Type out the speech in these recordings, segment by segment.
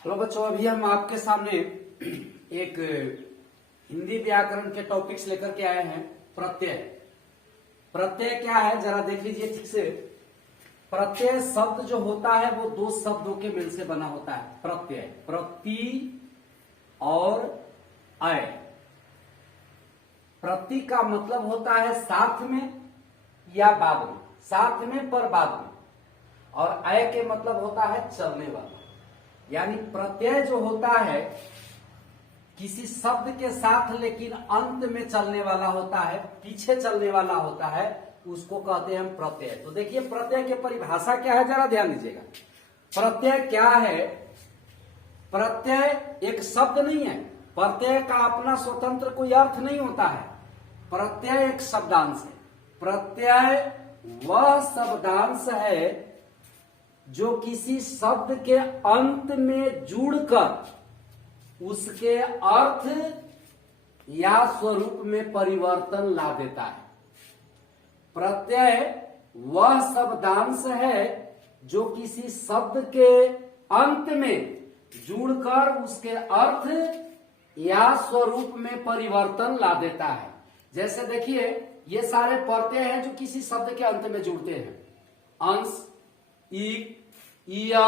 Hello बच्चों, अभी हम आपके सामने एक हिंदी व्याकरण के टॉपिक्स लेकर के आए हैं। प्रत्यय। प्रत्यय क्या है जरा देख लीजिए ठीक से। प्रत्यय शब्द जो होता है वो दो शब्दों के मिल से बना होता है। प्रत्यय प्रति और अय। प्रति का मतलब होता है साथ में या बाद में, साथ में पर बाद में, और अय के मतलब होता है चलने वाला। यानी प्रत्यय जो होता है किसी शब्द के साथ लेकिन अंत में चलने वाला होता है, पीछे चलने वाला होता है, उसको कहते हैं हम प्रत्यय। तो देखिए प्रत्यय की परिभाषा क्या है जरा ध्यान दीजिएगा। प्रत्यय क्या है? प्रत्यय एक शब्द नहीं है। प्रत्यय का अपना स्वतंत्र कोई अर्थ नहीं होता है। प्रत्यय एक शब्दांश है। प्रत्यय वह शब्दांश है जो किसी शब्द के अंत में जुड़कर उसके अर्थ या स्वरूप में परिवर्तन ला देता है। प्रत्यय वह शब्दांश है जो किसी शब्द के अंत में जुड़कर उसके अर्थ या स्वरूप में परिवर्तन ला देता है। जैसे देखिए ये सारे प्रत्यय हैं जो किसी शब्द के अंत में जुड़ते हैं। अंश, इक, इया,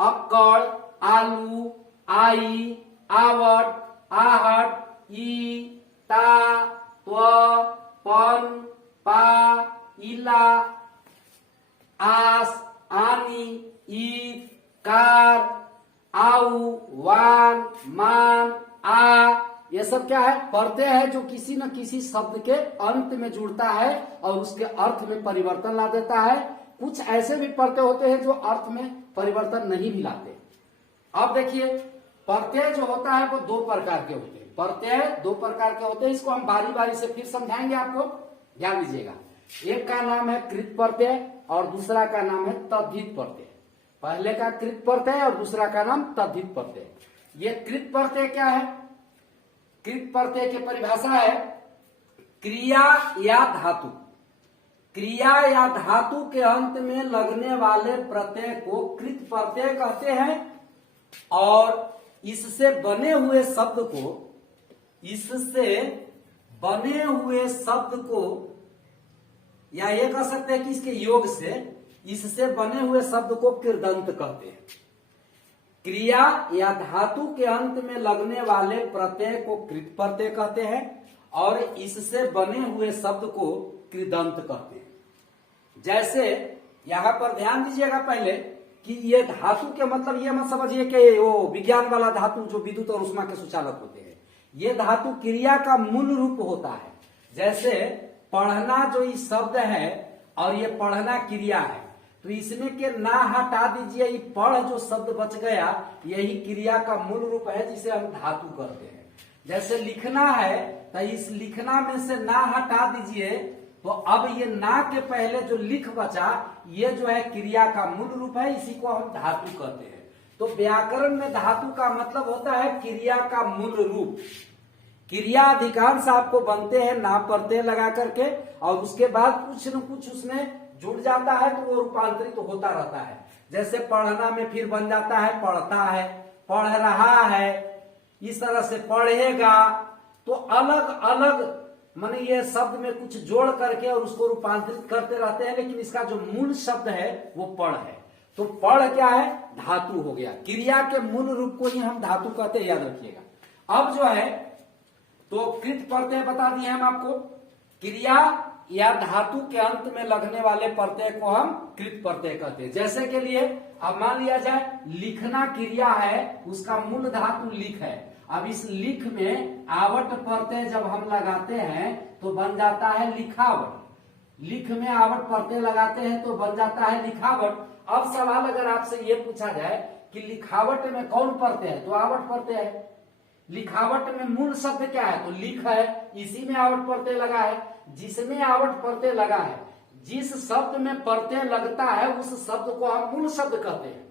अक्कड़, आलू, आई, आवट, आहट, ई, ता, त्व, पन, पा, इला, आस, आनी, ईद, कार, आउ, वान, मान, आ, ये सब क्या है? प्रत्यय है जो किसी न किसी शब्द के अंत में जुड़ता है और उसके अर्थ में परिवर्तन ला देता है। कुछ ऐसे भी प्रत्यय होते हैं जो अर्थ में परिवर्तन नहीं भी लाते। अब देखिए प्रत्यय जो होता है वो दो प्रकार के होते हैं। प्रत्यय दो प्रकार के होते हैं, इसको हम बारी बारी से फिर समझाएंगे आपको, ध्यान दीजिएगा। एक का नाम है कृत प्रत्यय और दूसरा का नाम है तद्धित प्रत्यय। पहले का कृत प्रत्यय और दूसरा का नाम तद्धित प्रत्यय। ये कृत प्रत्यय क्या है? कृत प्रत्यय की परिभाषा है क्रिया या धातु। क्रिया या धातु के अंत में लगने वाले प्रत्यय को कृत प्रत्यय कहते हैं और इससे बने हुए शब्द को या ये कह सकते हैं कि इसके योग से इससे बने हुए शब्द को कृदंत कहते हैं। क्रिया या धातु के अंत में लगने वाले प्रत्यय को कृत प्रत्यय कहते हैं और इससे बने हुए शब्द को कृदंत कहते हैं। जैसे यहां पर ध्यान दीजिएगा पहले कि ये धातु के मतलब ये मत समझिए कि वो विज्ञान वाला धातु जो विद्युत और उष्मा के सुचालक होते हैं। ये धातु क्रिया का मूल रूप होता है। जैसे पढ़ना जो इस शब्द है और ये पढ़ना क्रिया है, तो इसमें के ना हटा दीजिए, ये पढ़ जो शब्द बच गया यही क्रिया का मूल रूप है जिसे हम धातु कहते हैं। जैसे लिखना है तो इस लिखना में से ना हटा दीजिए तो अब ये ना के पहले जो लिख बचा ये जो है क्रिया का मूल रूप है, इसी को हम धातु कहते हैं। तो व्याकरण में धातु का मतलब होता है क्रिया का मूल रूप। क्रिया अधिकांश आपको बनते हैं ना प्रत्यय लगा करके और उसके बाद कुछ न कुछ उसमें जुड़ जाता है तो वो रूपांतरित होता रहता है। जैसे पढ़ना में फिर बन जाता है पढ़ता है, पढ़ रहा है, इस तरह से पढ़ेगा। तो अलग अलग माने ये शब्द में कुछ जोड़ करके और उसको रूपांतरित करते रहते हैं, लेकिन इसका जो मूल शब्द है वो पढ़ है। तो पढ़ क्या है? धातु हो गया। क्रिया के मूल रूप को ही हम धातु कहते हैं, याद रखिएगा। अब जो है तो कृत प्रत्यय बता दिए हम आपको। क्रिया या धातु के अंत में लगने वाले प्रत्यय को हम कृत प्रत्यय कहते हैं। जैसे के लिए अब मान लिया जाए लिखना क्रिया है, उसका मूल धातु लिख है। अब इस लिख में आवट प्रत्यय जब हम लगाते हैं तो बन जाता है लिखावट। लिख में आवट प्रत्यय लगाते हैं तो बन जाता है लिखावट। अब सवाल अगर आपसे ये पूछा जाए कि लिखावट में कौन प्रत्यय है, तो आवट प्रत्यय है। लिखावट में मूल शब्द क्या है? तो लिख है, इसी में आवट प्रत्यय लगा है। जिसमें आवट प्रत्यय लगा है, जिस शब्द में प्रत्यय लगता है उस शब्द को हम मूल शब्द कहते हैं।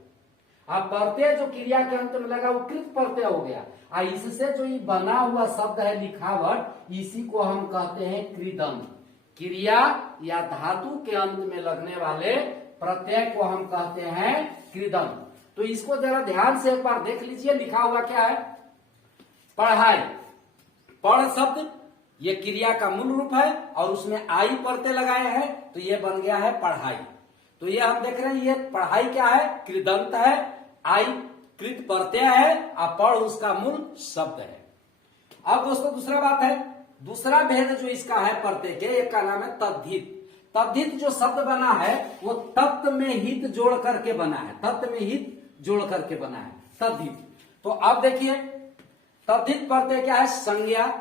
अब प्रत्यय जो क्रिया के अंत में लगा वो कृत प्रत्यय हो गया। इससे जो ये बना हुआ शब्द है लिखावट, इसी को हम कहते हैं कृदंत। क्रिया या धातु के अंत में लगने वाले प्रत्यय को हम कहते हैं कृदंत। तो इसको जरा ध्यान से एक बार देख लीजिए, लिखा हुआ क्या है, पढ़ाई। पढ़ शब्द ये क्रिया का मूल रूप है और उसमें आई परते लगाए हैं, तो ये बन गया है पढ़ाई। तो ये हम देख रहे हैं, ये पढ़ाई क्या है, कृदंत है, आई कृत प्रत्यय है और पढ़ उसका मूल शब्द है। अब दोस्तों दूसरा बात है, दूसरा भेद जो इसका है प्रत्यय के, एक का नाम है तद्धित। तद्धित जो शब्द बना है वो तत्व में हित जोड़ करके बना है, तत्व में हित जोड़ करके बना है तद्धित। तो अब देखिए तद्धित प्रत्यय क्या है, संज्ञा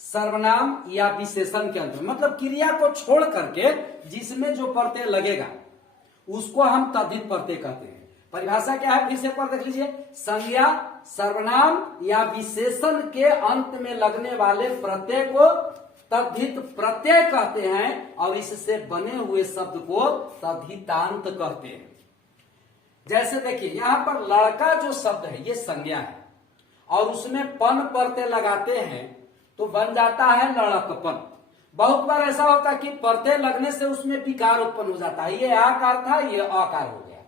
सर्वनाम या विशेषण के अंत में, मतलब क्रिया को छोड़ करके जिसमें जो प्रत्यय लगेगा उसको हम तद्धित प्रत्यय कहते हैं। परिभाषा क्या है, फिर से एक बार देख लीजिए, संज्ञा सर्वनाम या विशेषण के अंत में लगने वाले प्रत्यय को तद्धित प्रत्यय कहते हैं और इससे बने हुए शब्द को तद्धितांत कहते हैं। जैसे देखिए यहां पर लड़का जो शब्द है ये संज्ञा है और उसमें पन प्रत्यय लगाते हैं तो बन जाता है लड़कपन। बहुत बार ऐसा होता है कि प्रत्यय लगने से उसमें विकार उत्पन्न हो जाता है, ये आकार था ये अकार हो गया।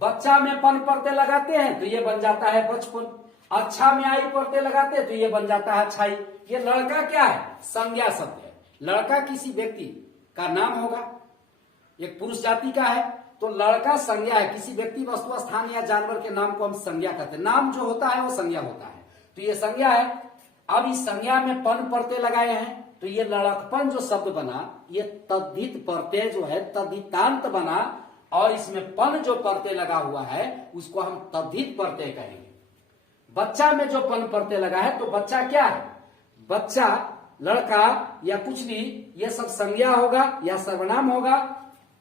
बच्चा में पन प्रत्यय लगाते हैं तो ये बन जाता है बचपन, अच्छा में आई प्रत्यय लगाते हैं तो ये बन जाता है अच्छाई। ये लड़का क्या है, संज्ञा शब्द है। लड़का किसी व्यक्ति का नाम होगा, एक पुरुष जाति का है, तो लड़का संज्ञा है, किसी व्यक्ति वस्तु स्थान या जानवर के नाम को हम संज्ञा कहते हैं। नाम जो होता है वो संज्ञा होता है, तो ये संज्ञा है। अब इस संज्ञा में पन प्रत्यय लगाए हैं तो ये लड़कपन जो शब्द बना ये तद्धित प्रत्यय जो है तद्धितांत बना और इसमें पन जो प्रत्यय लगा हुआ है उसको हम तद्धित प्रत्यय कहेंगे। बच्चा में जो पन प्रत्यय लगा है तो बच्चा क्या है, बच्चा लड़का या कुछ भी, ये सब संज्ञा होगा या सर्वनाम होगा।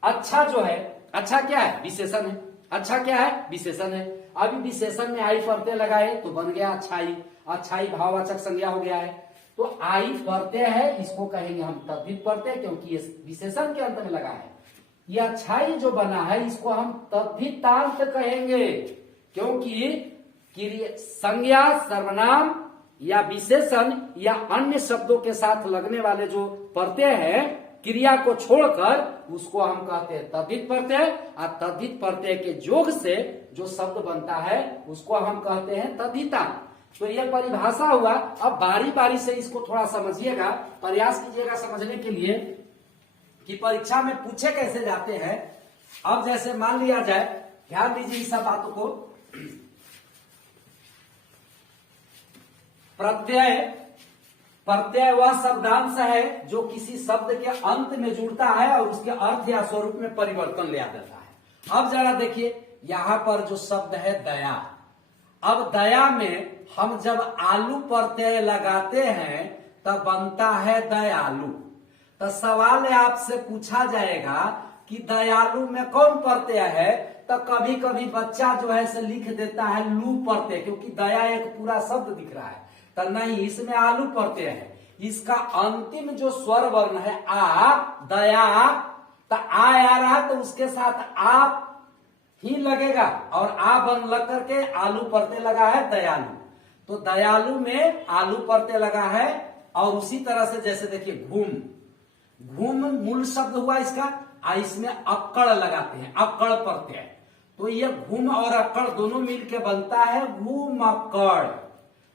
अच्छा जो है, अच्छा क्या है, विशेषण है। अच्छा क्या है, विशेषण है। अभी विशेषण में आई प्रत्यय लगाए तो बन गया अच्छाई, अच्छाई भाववाचक संज्ञा हो गया है। तो आई प्रत्यय है, इसको कहेंगे हम तद्धित प्रत्यय क्योंकि ये विशेषण के अंत में लगा है। ये अच्छाई जो बना है इसको हम तद्धितांत कहेंगे क्योंकि संज्ञा सर्वनाम या विशेषण या अन्य शब्दों के साथ लगने वाले जो प्रत्यय है क्रिया को छोड़कर उसको हम कहते हैं तद्धित प्रत्यय और तद्धित प्रत्यय के योग से जो शब्द बनता है उसको हम कहते हैं तद्धितांत। तो यह परिभाषा हुआ। अब बारी बारी से इसको थोड़ा समझिएगा, प्रयास कीजिएगा समझने के लिए कि परीक्षा में पूछे कैसे जाते हैं। अब जैसे मान लिया जाए, ध्यान दीजिए इस सब बातों को, प्रत्यय, प्रत्यय वह शब्दांश है जो किसी शब्द के अंत में जुड़ता है और उसके अर्थ या स्वरूप में परिवर्तन ले आ जाता है। अब जरा देखिए यहां पर जो शब्द है दया, अब दया में हम जब आलू प्रत्यय लगाते हैं तब बनता है दयालु। तो सवाल आपसे पूछा जाएगा कि दयालु में कौन प्रत्यय है, तो कभी कभी बच्चा जो है से लिख देता है लू प्रत्यय क्योंकि दया एक पूरा शब्द दिख रहा है, तो नहीं, इसमें आलू प्रत्यय है। इसका अंतिम जो स्वर वर्ण है आ, दया, तो आ रहा है तो उसके साथ आप ही लगेगा और आ बन लग करके आलू प्रत्यय लगा है दयालु। तो दयालु में आलू प्रत्यय लगा है। और उसी तरह से जैसे देखिए घूम, घूम मूल शब्द हुआ इसका, इसमें अक्कड़ लगाते हैं, अक्कड़ प्रत्यय। तो ये घूम और अक्कड़ दोनों मिलके बनता है घूमक्कड़,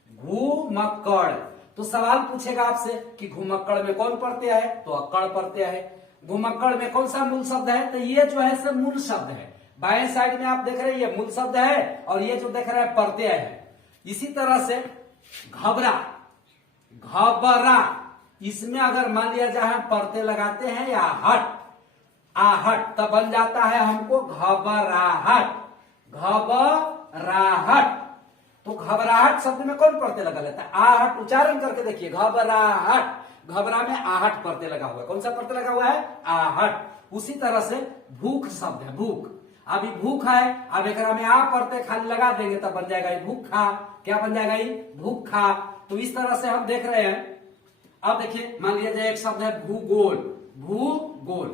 घूमक्कड़। तो सवाल पूछेगा आपसे कि घुमक्कड़ में कौन प्रत्यय है, तो अक्कड़ प्रत्यय है। घुमक्कड़ में कौन सा मूल शब्द है, तो ये जो है सब मूल शब्द है। बाएं साइड में आप देख रहे हैं ये मूल शब्द है और ये जो देख रहे हैं प्रत्यय है। इसी तरह से घबरा, घबरा, इसमें अगर मान लिया जाए प्रत्यय लगाते हैं या हट, आहट, तब बन जाता है हमको घबराहट, घबराहट। तो घबराहट शब्द में कौन प्रत्यय लगा लेता है, आहट। उच्चारण करके देखिए घबराहट, घबरा में आहट प्रत्यय लगा हुआ है। कौन सा प्रत्यय लगा हुआ है, आहट। उसी तरह से भूख शब्द है, भूख, अभी भूख है, अब एक में आ प्रत्यय खाली लगा देंगे तब बन जाएगा भूखा। क्या बन जाएगा, भूखा। तो इस तरह से हम देख रहे हैं। अब देखिए मान लिया जाए एक शब्द है भूगोल, भूगोल,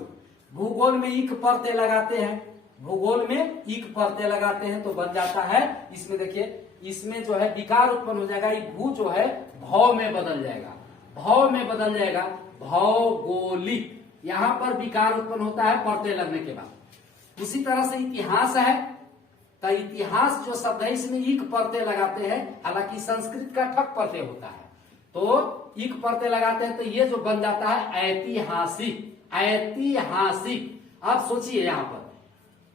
भूगोल में ईक प्रत्यय लगाते हैं, भूगोल में ईक प्रत्यय लगाते हैं तो बन जाता है, इसमें देखिए इसमें जो है विकार उत्पन्न हो जाएगा, भू जो है भाव में बदल जाएगा, भाव में बदल जाएगा, भौगोलिक। यहां पर विकार उत्पन्न होता है प्रत्यय लगने के बाद। उसी तरह से इतिहास है, तो इतिहास जो शब्द है इसमें ईक प्रत्यय लगाते हैं, हालांकि संस्कृत का ठक प्रत्यय होता है, तो ईक प्रत्यय लगाते हैं तो ये जो बन जाता है ऐतिहासिक। ऐतिहासिक, आप सोचिए यहाँ पर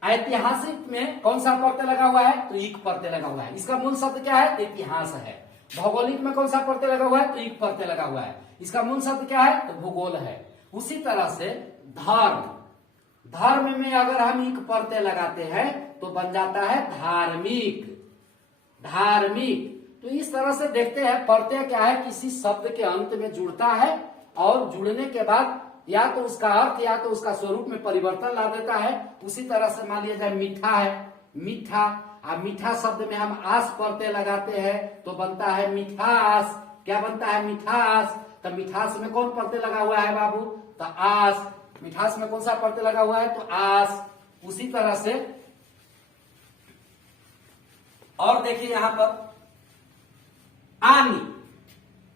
ऐतिहासिक में कौन सा प्रत्यय लगा हुआ है, तो ईक प्रत्यय लगा हुआ है। इसका मूल शब्द क्या है, इतिहास है। भौगोलिक में कौन सा प्रत्यय लगा हुआ है, तो ईक प्रत्यय लगा हुआ है। इसका मूल शब्द क्या है, तो भूगोल है। उसी तरह से धर्म, धर्म में अगर हम ईक प्रत्यय लगाते हैं तो बन जाता है धार्मिक। धार्मिक, तो इस तरह से देखते हैं प्रत्यय क्या है, किसी शब्द के अंत में जुड़ता है और जुड़ने के बाद या तो उसका अर्थ या तो उसका स्वरूप में परिवर्तन ला देता है। उसी तरह से मान लिया जाए मीठा है, मीठा, अब मीठा शब्द में हम आस प्रत्यय लगाते हैं तो बनता है मिठास। क्या बनता है, मिठास। तो मिठास में कौन प्रत्यय लगा हुआ है बाबू, तो आस। मिठास में कौन सा प्रत्यय लगा हुआ है, तो आस। उसी तरह से और देखिए यहां पर आनी,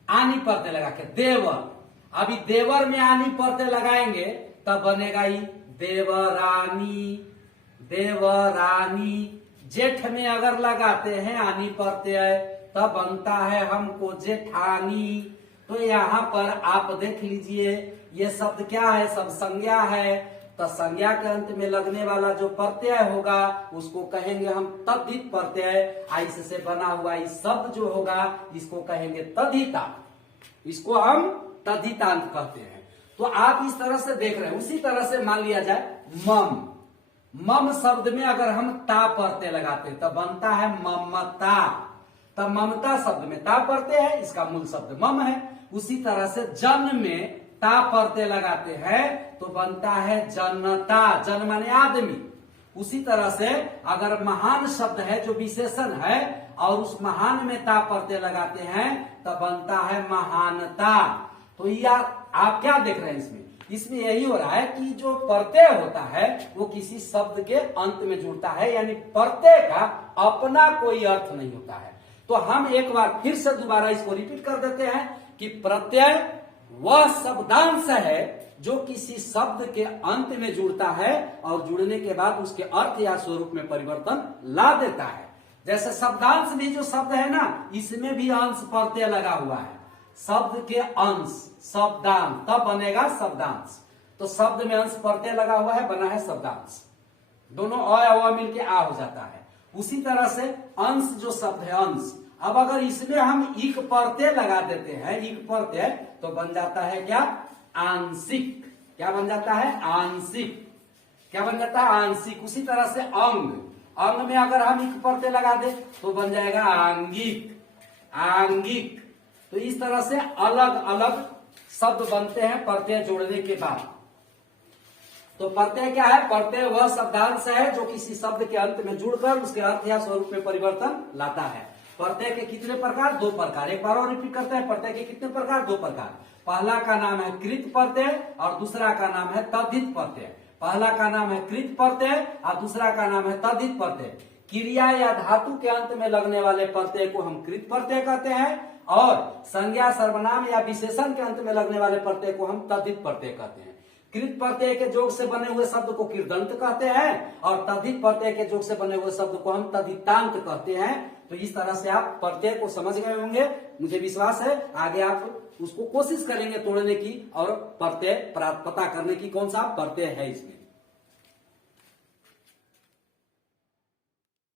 आनी प्रत्यय लगा के देवर। अभी देवर में आनी प्रत्यय लगाएंगे तब बनेगा ही देवरानी। देवरानी, जेठ में अगर लगाते हैं आनी प्रत्यय तब बनता है हमको जेठानी। तो यहाँ पर आप देख लीजिए ये शब्द क्या है, सब संज्ञा है। तो संज्ञा के अंत में लगने वाला जो प्रत्यय होगा उसको कहेंगे हम तद्धित प्रत्यय। इससे बना हुआ इस शब्द जो होगा इसको कहेंगे तद्धिता, इसको हम तद्धितांत कहते हैं। तो आप इस तरह से देख रहे हैं। उसी तरह से मान लिया जाए मम, मम शब्द में अगर हम ता प्रत्यय लगाते हैं तो बनता है ममता। तब ममता शब्द में ता प्रत्यय है, इसका मूल शब्द मम है। उसी तरह से जन में ता प्रत्यय लगाते हैं तो बनता है जनता, जन माने आदमी। उसी तरह से अगर महान शब्द है जो विशेषण है और उस महान में ता प्रत्यय लगाते हैं तो बनता है महानता। तो यह आप क्या देख रहे हैं इसमें, इसमें यही हो रहा है कि जो प्रत्यय होता है वो किसी शब्द के अंत में जुड़ता है, यानी प्रत्यय का अपना कोई अर्थ नहीं होता है। तो हम एक बार फिर से दोबारा इसको रिपीट कर देते हैं कि प्रत्यय वह शब्दांश है जो किसी शब्द के अंत में जुड़ता है और जुड़ने के बाद उसके अर्थ या स्वरूप में परिवर्तन ला देता है। जैसे शब्दांश भी जो शब्द है ना, इसमें भी अंश प्रत्यय लगा हुआ है। शब्द के अंश शब्दांश, तब बनेगा शब्दांश। तो शब्द में अंश प्रत्यय लगा हुआ है, बना है शब्दांश। दोनों अ मिलके आ हो जाता है। उसी तरह से अंश जो शब्द है अंश, अब अगर इसमें हम ईक प्रत्यय लगा देते हैं, ईक प्रत्यय, तो बन जाता है क्या, आंशिक। क्या बन जाता है, आंशिक। क्या बन जाता है, आंशिक। उसी तरह से अंग, अंग में अगर हम ईक प्रत्यय लगा दे तो बन जाएगा आंगिक। आंगिक, तो इस तरह से अलग अलग शब्द बनते हैं प्रत्यय जोड़ने के बाद। तो प्रत्यय क्या है, प्रत्यय वह शब्दांश है जो किसी शब्द के अंत में जुड़कर उसके अर्थ या स्वरूप में परिवर्तन लाता है। प्रत्यय के कितने प्रकार, दो प्रकार। एक बार और रिपीट करते हैं, प्रत्यय के कितने प्रकार, दो प्रकार। पहला का नाम है कृत प्रत्यय और दूसरा का नाम है तद्धित प्रत्यय। पहला का नाम है कृत प्रत्यय और दूसरा का नाम है तद्धित प्रत्यय। क्रिया या धातु के अंत में लगने वाले प्रत्यय को हम कृत प्रत्यय कहते हैं और संज्ञा सर्वनाम या विशेषण के अंत में लगने वाले प्रत्यय को हम तद्धित प्रत्यय कहते हैं। कृत प्रत्यय के जोग से बने हुए शब्द को कृदंत कहते हैं और तद्धित प्रत्यय के जोग से बने हुए शब्द को हम तद्धितांत कहते हैं। तो इस तरह से आप प्रत्यय को समझ गए होंगे, मुझे विश्वास है। आगे आप उसको कोशिश करेंगे तोड़ने की और प्रत्यय पता करने की, कौन सा प्रत्यय है इसमें।